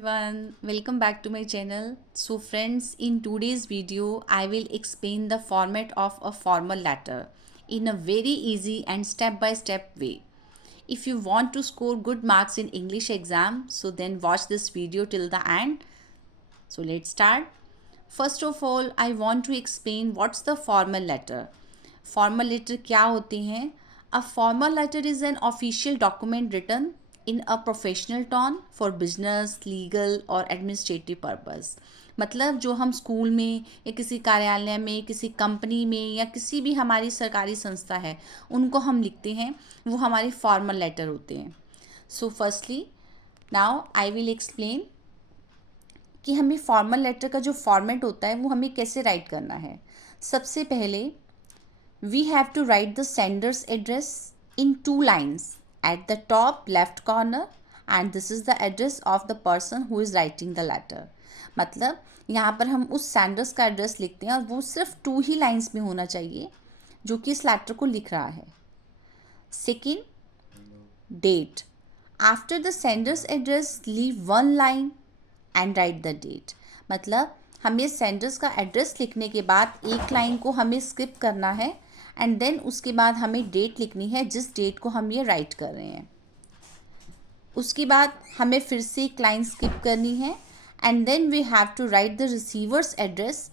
everyone, welcome back to my channel. So friends, in today's video I will explain the format of a formal letter in a very easy and step-by-step way. If you want to score good marks in English exam, so then watch this video till the end. So let's start. First of all, I want to explain what's the formal letter. Formal letter क्या होते हैं? A formal letter is an official document written in a professional tone for business, legal और administrative purpose. मतलब जो हम school में या किसी कार्यालय में, किसी कंपनी में या किसी भी हमारी सरकारी संस्था है, उनको हम लिखते हैं, वो हमारे फॉर्मल लेटर होते हैं. So firstly now I will explain कि हमें फॉर्मल लेटर का जो फॉर्मेट होता है वो हमें कैसे राइट करना है. सबसे पहले we have to write the sender's address in 2 lines at the top left corner and this is the address of the person who is writing the letter. मतलब यहाँ पर हम उस सेंडर्स का एड्रेस लिखते हैं और वो सिर्फ 2 ही लाइंस में होना चाहिए जो कि इस लेटर को लिख रहा है. Second, date. After the senders address leave 1 line and write the date. मतलब हमें सेंडर्स का एड्रेस लिखने के बाद एक लाइन को हमें स्किप करना है एंड देन उसके बाद हमें डेट लिखनी है जिस डेट को हम ये राइट कर रहे हैं. उसके बाद हमें फिर से एक लाइन स्किप करनी है and then we have to write the receivers address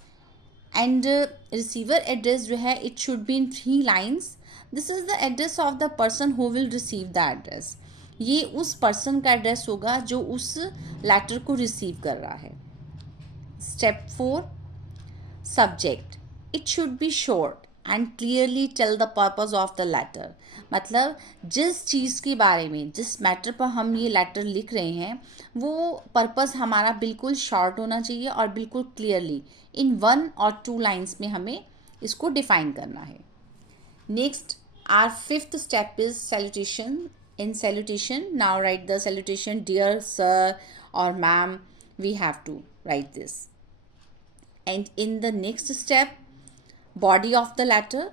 and receiver address जो है it should be in 3 lines. This is the address of the person who will receive the address. ये उस person का address होगा जो उस letter को receive कर रहा है. Step 4, subject. It should be short and clearly tell the purpose of the letter. मतलब जिस चीज़ के बारे में, जिस मैटर पर हम ये लेटर लिख रहे हैं वो पर्पज़ हमारा बिल्कुल शॉर्ट होना चाहिए और बिल्कुल क्लियरली इन 1 और 2 लाइन्स में हमें इसको डिफाइन करना है. Next, our 5th step is salutation. In salutation, now write the salutation dear sir or ma'am. We have to write this. And in the next step, body of the letter,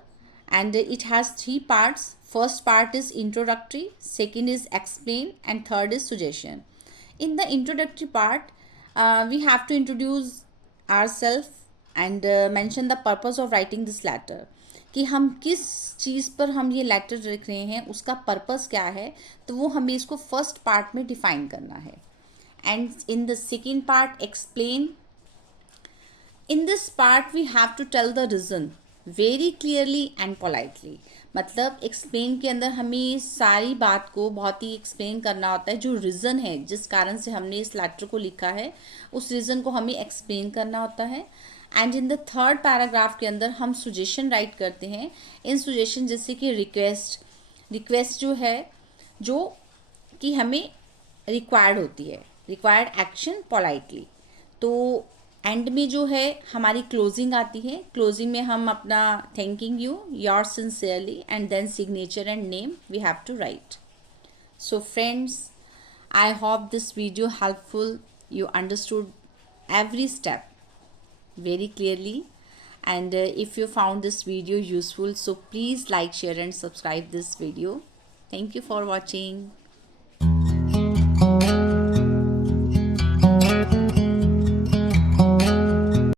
and it has 3 parts. First part is introductory, second is explain, and third is suggestion. In the introductory part, we have to introduce ourselves and mention the purpose of writing this letter. कि हम किस चीज़ पर हम ये letter लिख रहे हैं, उसका पर्पस क्या है, तो वो हमें इसको फर्स्ट पार्ट में डिफाइन करना है. And in the second part, explain. In this part we have to tell the reason very clearly and politely. मतलब एक्सप्लेन के अंदर हमें सारी बात को बहुत ही एक्सप्लेन करना होता है. जो रीज़न है जिस कारण से हमने इस लेटर को लिखा है उस रीज़न को हमें एक्सप्लेन करना होता है. And in the third paragraph के अंदर हम सुजेशन राइट करते हैं. इन सुजेशन जैसे कि रिक्वेस्ट जो है जो कि हमें रिक्वायर्ड होती है, रिक्वायर्ड एक्शन पोलाइटली. तो एंड में जो है हमारी क्लोजिंग आती है. क्लोजिंग में हम अपना thanking you, your sincerely, and then signature and name we have to write. So friends, I hope this video helpful. You understood every step very clearly, and if you found this video useful, so please like, share and subscribe this video. Thank you for watching.